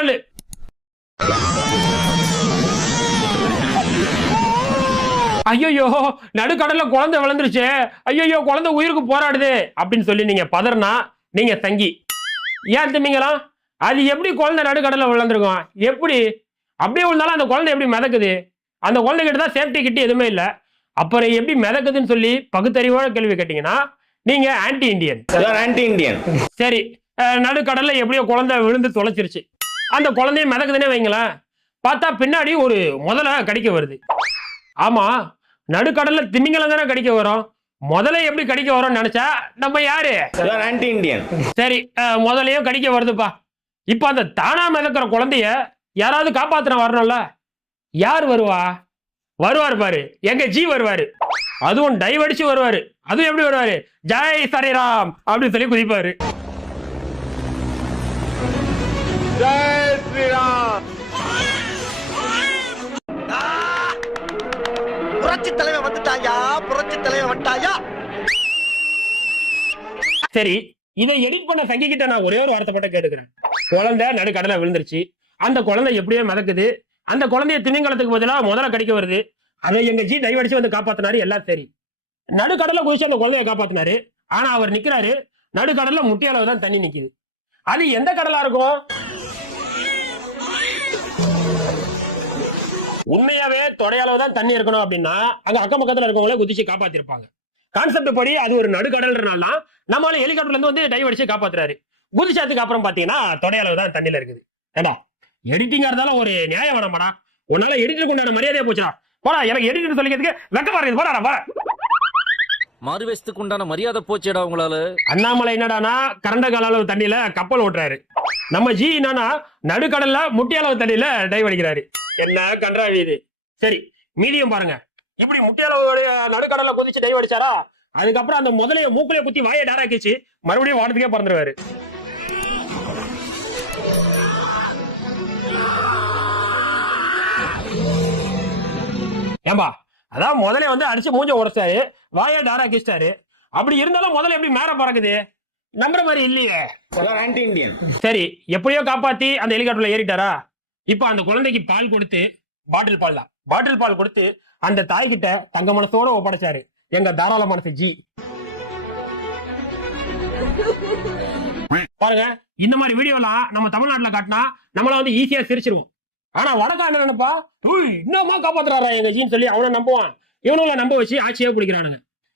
நடுக்கடல். ஐயோ நடுக்கடல்ல குழந்தை விழுந்துருச்சு, ஐயோ குழந்தை உயிருக்கு போராடுது அப்படின்னு சொல்லி நீங்க பதறினா நீங்க தங்கி. ஏன் திமிங்கலாம்? அது எப்படி குழந்தை நடுக்கடல்ல விழுந்திருக்கும்? எப்படி அப்படியே விழுந்தாலும் அந்த குழந்தை எப்படி மிதக்குது? அந்த குழந்தை கிட்ட தான் சேஃப்டி கிட்ட எதுவுமே இல்லை, அப்புறம் எப்படி மிதக்குதுன்னு சொல்லி பகுத்தறிவோட கேள்வி கேட்டீங்கன்னா நீங்க ஆன்டி இண்டியன். Anti Indian. சரி, நடுக்கடல்ல எப்படியோ குழந்தை விழுந்து தொலைச்சிருச்சு. அந்த குழந்தைய மிதக்குதுன்னே வைங்களேன். பார்த்தா பின்னாடி ஒரு முதலை கடிக்க வருது. ஆமா, நடுக்கடல்ல திமிங்கலம் தானே கடிக்க வரும், முதல்ல எப்படி கடிக்க வரும்னு நினைச்சா நம்ம யாரு? Anti Indian. சரி, முதலையும் கடிக்க வருதுப்பா. இப்ப அந்த தானா மிதக்கிற குழந்தைய யாராவது காப்பாத்தின வரணும்ல. யார் வருவா? வருவார் பாரு, எங்க ஜி வருவாரு. அதுவும் டைவ் அடிச்சு வருவாரு. அதுவும் எப்படி வருவாரு? ஜெய் ஸ்ரீராம் அப்படின்னு சொல்லி குதிப்பாரு. ஜெய் ஸ்ரீராம். புரட்சி தலைவன் வந்துட்டாயா, புரட்சி தலைவன் வந்துட்டாயா. சரி, இதை எடிட் பண்ண சங்கிக்கிட்ட நான் ஒரே ஒரு வார்த்தை மட்டும் கேட்டுக்கிறேன். குழந்தை நடுக்கடலை விழுந்துருச்சு, அந்த குழந்தை எப்படியோ மிதக்குது, அந்த குழந்தைய திமிங்கலத்துக்கு பதிலாக முதல்ல கடிக்க வருது. அதை எங்க ஜி டைவ் அடிச்சு வந்து காப்பாத்தினாரு. எல்லாம் சரி, நடுக்கடலை குதிச்சு அந்த குழந்தைய காப்பாத்தினாரு. ஆனா அவர் நிக்கிறாரு, நடுக்கடல்ல முட்டியளவு தான் தண்ணி நிக்குது. அது எந்த கடலா இருக்கும்? உண்மையாவே தொடையளவு தான் தண்ணி இருக்கணும் அப்படின்னா அங்க அக்கம் பக்கத்துல இருக்கவங்களே குதிச்சு காப்பாத்திருப்பாங்க. கான்செப்ட் படி அது ஒரு நடுக்கடல்னால நம்மளால ஹெலிகாப்டர்ல இருந்து வந்து டைவ் அடிச்சு காப்பாத்துறாரு. குதிச்சதுக்கு அப்புறம் பாத்தீங்கன்னா தொடையளவு தான் தண்ணியில இருக்குது. ஏடா எடிட்டிங்கா இருந்தாலும் ஒரு நியாயம் வேணாமாடா? உன்னால எடிட்டருக்கு உண்டான மரியாதையை போச்சா? போடா, எனக்கு எடிட்டர் சொல்லிக்கிறதுக்கு வெக்கமா இருக்குது. போடா போடா. மாறுவேஷத்துக்கு உண்டான மரியாதை போச்சேடா உங்களால. அண்ணாமலை என்னடானா கரண்ட கால அளவு தண்ணியில கப்பல் ஓட்டுறாரு. நம்ம ஜி என்னன்னா நடுக்கடல்ல முட்டி அளவு தண்ணியில டைவ் அடிக்கிறாரு. என்ன கன்றாவி இது? சரி, மீதியும் பாருங்க. இப்படி முட்டி அளவு நடுக்கடல்ல குதிச்சு டைவ் அடிச்சாரா, அதுக்கப்புறம் அந்த முதலைய மூக்குலைய குத்தி வாயை டேராக்கிச்சு மறுபடியும் வானத்துக்கே பறந்துருவாரு. ஏம்பா, அதான் முதல்ல வந்து அடிச்சு மூஞ்ச உடைச்சாரு, வாயை டாராக்கிச்சாரு. அப்படி இருந்தாலும் முதல்ல எப்படி மேல பறக்குது? நம்புற மாதிரி இல்லையே. Anti Indian. சரி, எப்படியோ காப்பாத்தி அந்த ஹெலிகாப்டர்ல ஏறிட்டாரா. இப்ப அந்த குழந்தைக்கு பால் கொடுத்து, பாட்டில் பால் தான், பாட்டில் பால் கொடுத்து அந்த தாய்கிட்ட தங்க மனசோட ஒப்படைச்சாரு எங்க தாராள மனசு ஜி. பாருங்க, இந்த மாதிரி வீடியோ எல்லாம் நம்ம தமிழ்நாட்டுல காட்டினா நம்மள வந்து ஈஸியா சிரிச்சிருவோம். ஆனா வடக்கா என்ன நினைப்பா, இன்னமா காப்பாத்துறாரா எங்க ஜின்னு சொல்லி அவனை நம்புவான். இவனுங்களை நம்ப வச்சு ஆட்சியே பிடிக்கிறானுங்க.